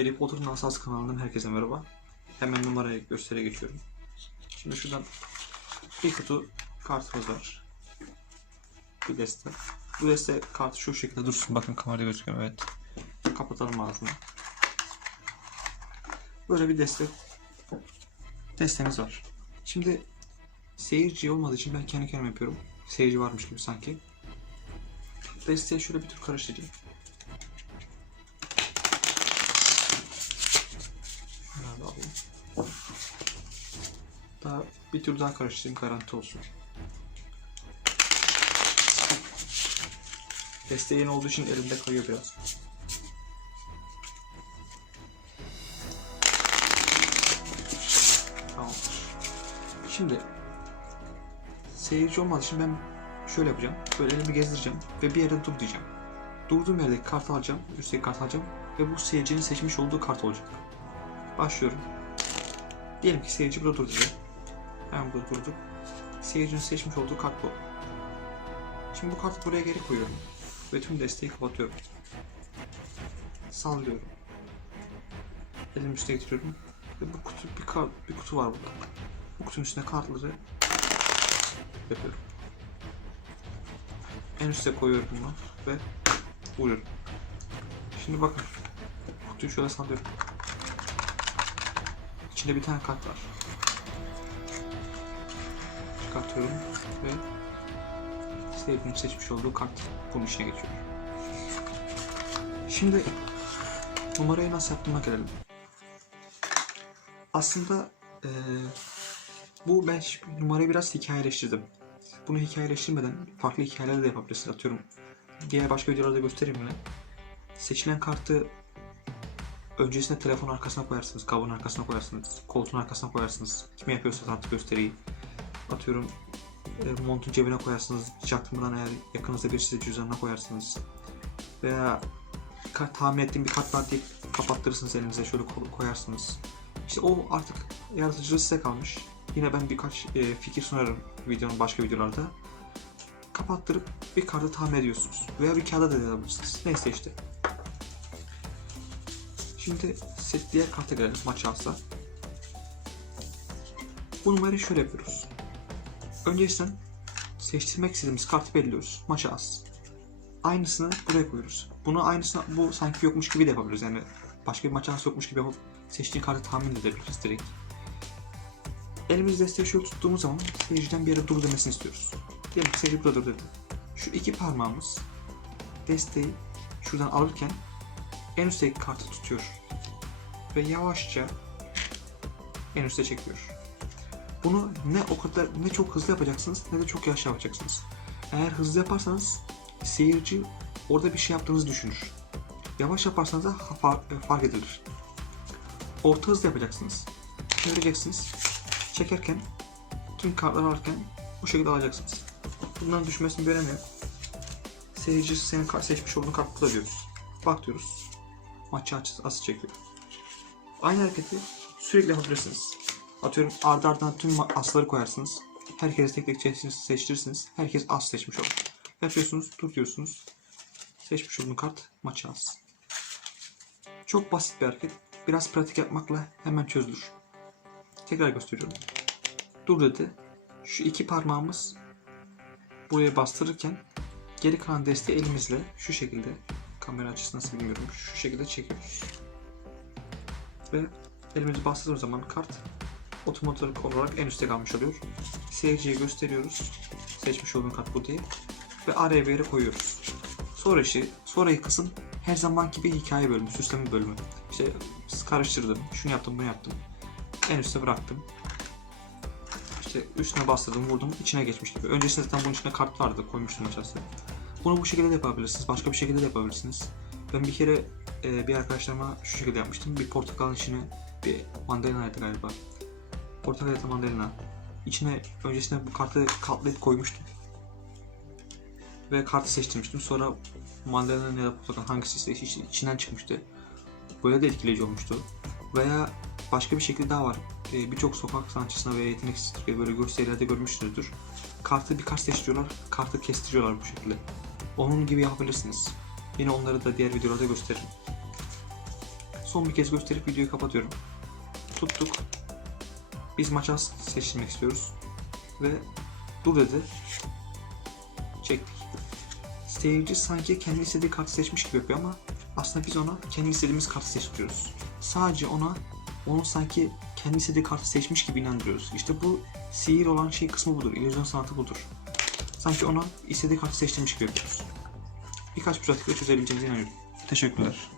Harry Potter'ın Asas kanalından herkese merhaba. Hemen numarayı göstere geçiyorum. Şimdi şuradan bir kutu kartımız var. Bir deste. Bu deste kartı şu şekilde dursun. Bakın kamerada gözüküyor evet. Kapatalım ağzını. Böyle bir deste destemiz var. Şimdi seyirci olmadığı için ben kendi kendime yapıyorum. Seyirci varmış gibi sanki. Desteği şöyle bir tür karıştırayım. Bir tur daha karıştırayım garanti olsun. Desteği yeni olduğu için elimde kayıyor biraz. Tamam. Şimdi seyirci olmadığı için ben şöyle yapacağım. Böyle elimi gezdireceğim ve bir yere dur diyeceğim. Durduğum yerdeki kartı alacağım, üstteki kartı alacağım ve bu seyircinin seçmiş olduğu kart olacak. Başlıyorum. Diyelim ki seyirci burada durdu. Hemen burada durduk. Seyircinin seçmiş olduğu kart bu. Şimdi bu kartı buraya geri koyuyorum. Ve tüm desteği kapatıyorum. Sallıyorum. Elimi üstüne getiriyorum. Ve bu kutu bir, kart, bir kutu var burada. Bu kutunun üstüne kartları yapıyorum. En üste koyuyorum bunu ve vuruyorum. Şimdi bakın. Kutuyu şöyle sallıyorum. İçinde bir tane kart var. Çıkartıyorum ve sevdiğim seçmiş olduğu kart bunun içine geçiyor. Şimdi numarayı nasıl yaptığıma gelelim. Aslında eee, bu ben numarayı biraz hikayeleştirdim. Bunu hikayeleştirmeden farklı hikayeler de yapabilirsiniz. Atıyorum diğer başka videolarda göstereyim yine. Seçilen kartı öncesinde telefon arkasına koyarsınız, kabın arkasına koyarsınız, koltuğun arkasına koyarsınız. Kime yapıyorsa artık gösteriyi. Atıyorum e, montun cebine koyarsınız, çaktırmadan eğer yakınızda birisi cüzdanına koyarsınız. Veya tahmin ettiğim bir kart var diye kapattırırsınız elinize şöyle ko- koyarsınız. İşte o artık yaratıcılığı size kalmış. Yine ben birkaç e, fikir sunarım videonun başka videolarda. Kapattırıp bir kartı tahmin ediyorsunuz. Veya bir kağıda da yazabilirsiniz. Neyse işte. Şimdi set diğer karta gelelim maç alsa. Bu numarayı şöyle yapıyoruz. Öncesinden seçtirmek istediğimiz kartı belirliyoruz. Maça az. Aynısını buraya koyuyoruz. Bunu aynısını bu sanki yokmuş gibi de yapabiliriz. Yani başka bir maça az yokmuş gibi yapıp seçtiğin kartı tahmin edebiliriz direkt. Elimizde şöyle tuttuğumuz zaman seyirciden bir yere dur demesini istiyoruz. Diyelim ki seyirci burada dur dedi. Şu iki parmağımız desteği şuradan alırken en üstteki kartı tutuyor. Ve yavaşça en üste çekiyor. Bunu ne o kadar ne çok hızlı yapacaksınız ne de çok yavaş yapacaksınız. Eğer hızlı yaparsanız seyirci orada bir şey yaptığınızı düşünür. Yavaş yaparsanız da fark, fark edilir. Orta hızlı yapacaksınız. Çevireceksiniz. Çekerken tüm kartları alırken bu şekilde alacaksınız. Bundan düşmesini bir önemi yok. Seyirci senin seçmiş olduğun kartı diyoruz. Bak diyoruz. Maçı açı çekiyor. Aynı hareketi sürekli yapabilirsiniz. Atıyorum ardı ardına tüm asları koyarsınız. Herkesi tek tek seç- seçtirirsiniz. Herkes as seçmiş olur. Yapıyorsunuz, dur diyorsunuz. Seçmiş olduğun kart maçı as. Çok basit bir hareket. Biraz pratik yapmakla hemen çözülür. Tekrar gösteriyorum. Dur dedi. Şu iki parmağımız buraya bastırırken geri kalan desteği elimizle şu şekilde kamera açısı nasıl bilmiyorum şu şekilde çekiyoruz. Ve elimizi bastırdığımız zaman kart otomatik olarak en üstte kalmış oluyor. Seyirciye gösteriyoruz. Seçmiş olduğun kart bu diye. Ve araya bir yere koyuyoruz. Sonra işte sonraki kısım her zamanki bir hikaye bölümü, süsleme bölümü. İşte karıştırdım, şunu yaptım, bunu yaptım. En üste bıraktım. İşte üstüne bastırdım, vurdum, içine geçmiş gibi. Öncesinde zaten bunun içine kart vardı, koymuştum açıkçası. Bunu bu şekilde de yapabilirsiniz, başka bir şekilde de yapabilirsiniz. Ben bir kere e, bir arkadaşlarıma şu şekilde yapmıştım. Bir portakalın içine bir mandalinaydı galiba. Portakal ya da mandalina. İçine öncesinde bu kartı katlayıp koymuştum. Ve kartı seçtirmiştim. Sonra mandalina ya da portakal hangisi ise iç- içinden çıkmıştı. Böyle de etkileyici olmuştu. Veya başka bir şekilde daha var. Ee, Birçok sokak sanatçısına veya yeteneksiz Türkiye böyle gösterilerde görmüşsünüzdür. Kartı bir kart seçtiriyorlar, kartı kestiriyorlar bu şekilde. Onun gibi yapabilirsiniz. Yine onları da diğer videolarda gösteririm. Son bir kez gösterip videoyu kapatıyorum. Tuttuk. Biz maça seçtirmek istiyoruz. Ve dur dedi. Çektik. Seyirci sanki kendi istediği kartı seçmiş gibi yapıyor ama aslında biz ona kendi istediğimiz kartı seçtiriyoruz. Sadece ona onu sanki kendi istediği kartı seçmiş gibi inandırıyoruz. İşte bu sihir olan şey kısmı budur. İllüzyon sanatı budur. Sanki ona istediği kartı seçtirmiş gibi yapıyoruz. Birkaç pratikle çözebileceğinize inanıyorum. Teşekkürler.